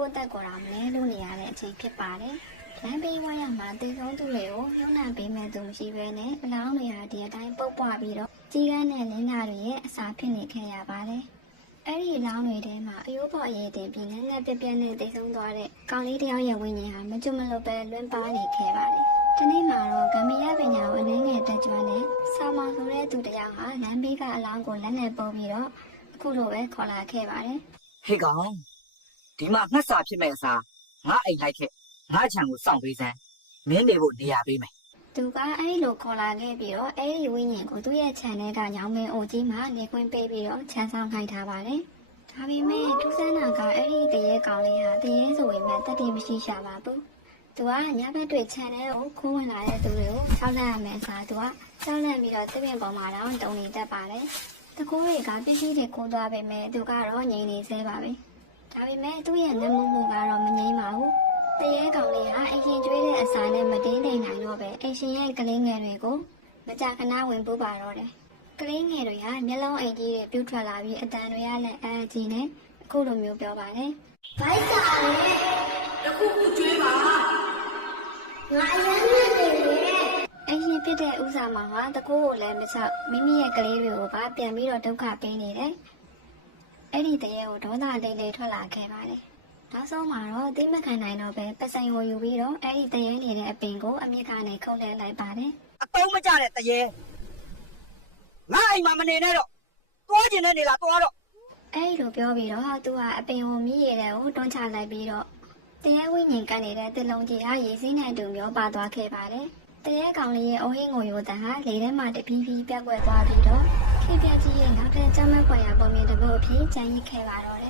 ကိုတက်ကော်တာမလဲလို့နေရတဲ့အချိန်ဖြစ်ပါတယ်လမ်းပေးဝိုင်းရမှာတေဆုံးသူတွေကိုညှို့နှံပေးမဲ့သူမရှိဘဲနဲ့အလောင်းတွေဟာဒီအတိုင်းပုတ်ပွားပြီးတော့ကြီးကန်းနဲ့လင်းနာတွေရဲ့အစာဖြစ်နေခဲ့ရပါတယ်အဲ့ဒီလောင်းတွေထဲမှာအယိုးပေါ်အရေးတင်ပြီးငန်းငန်းပြပြနဲ့တေဆုံးသွားတဲ့ကောင်လေးတယောက်ရဲ့ဝိညာဉ်ဟာမကျွတ်မလွတ်ပဲလွင့်ပါနေခဲ့ပါတယ်ဒီနေ့မှာတော့ဂမ်ဘီယာပညာကိုအနေငယ်တက်ကြွနဲ့ဆောင်းမောင်ဆိုတဲ့သူတစ်ယောက်ဟာလမ်းဘေးကအလောင်းကိုလက်နဲ့ပုတ်ပြီးတော့အခုလိုပဲခေါ်လာခဲ့ပါတယ်ဟေးကောင်ဒီမှာငှက်စာဖြစ်မဲ့အစားငါအိမ်လိုက်ခဲ့ငါချံကိုစောင့်ပေးစမ်းမင်းနေဖို့နေရာပေးမယ်သူကအဲ့လိုခေါ်လာခဲ့ပြီးတော့အဲ့ဒီဝိညာဉ်ကိုသူ့ရဲ့ခြံထဲကညောင်မင်းအိုကြီးမှာနေခွင့်ပေးပြီးတော့ခြံဆောင်ခိုင်းထားပါတယ်ဒါပေမဲ့ထူးဆန်းတာကအဲ့ဒီတရေကောင်လေးဟာတရေဆိုရင်မှတတိမရှိရှာပါဘူးသူကညဘက်တွေခြံထဲကိုခိုးဝင်လာတဲ့သူတွေကိုဆောက်လန့်ရမယ်အစားသူကဆောက်လန့်ပြီးတော့တစ်ပင်ပေါ်မှာတော့တုံနေတတ်ပါတယ်တကူတွေကပြည့်ပြည့်တွေခိုးသွားပေမဲ့သူကတော့ငြိမ်နေသေးပါပဲဒါပေမဲ့သူ့ရဲ့ငတ်မှုကတော့မငြိမ်ပါဘူးတရေကောင်လေးဟာအရင်ကျွေးတဲ့အစာနဲ့မတင်းနေနိုင်တော့ပဲအရှင်ရဲ့ကလေးငယ်တွေကိုမကြာခဏဝင်ပို့ပါတော့တယ်ကလေးငယ်တွေဟာမျက်လုံးအိမ်ကြီးတွေပြုတ်ထွက်လာပြီးအတန်တွေကလည်းအကြီးနဲ့အခုလိုမျိုးပြောပါတယ်ဘိုက်စာလေတခုခုကျွေးပါငါအရမ်းနဲ့နေလေအရင်ဖြစ်တဲ့ဥစားမောင်ဟာတကူကိုလည်းမချောက်မိမိရဲ့ကလေးတွေကိုပါပြန်ပြီးတော့ဒုက္ခပေးနေတယ်အဲ့ဒီတရေကိုဒေါသလေးလေးထွက်လာခဲ့ပါတယ်နောက်ဆုံးမှာတော့တိမခံနိုင်တော့ပဲပစိန်ကိုယူပြီးတော့အဲ့ဒီတရေနေတဲ့အပင်ကိုအမြစ်ကနေခုတ်လဲလိုက်ပါတယ်အတုံးမကြတဲ့တရေငါအိမ်မှာမနေနဲ့တော့သွားကျင်တဲ့နေလားသွားတော့အဲ့လိုပြောပြီးတော့သူကအပင်ကိုမြည်ရတဲ့ကိုတွန်းချလိုက်ပြီးတော့တရေဝိညာဉ်ကနေတဲ့တစ်လုံးကြီးဟာရေစင်းနဲ့တူမျောပါသွားခဲ့ပါတယ်တရေကောင်လေးရဲ့အုံဟင်းကိုရိုတန်ဟာလေထဲမှာတဖြည်းဖြည်းပြက်ကွက်သွားပြီးတော့ခေပြကြီးရဲ့နောက်ထပ်ကျမ်းမပွားရပုံမြင်တစ်ပုဒ်အဖြစ်ကျန်ရစ်ခဲ့ပါတော့တယ်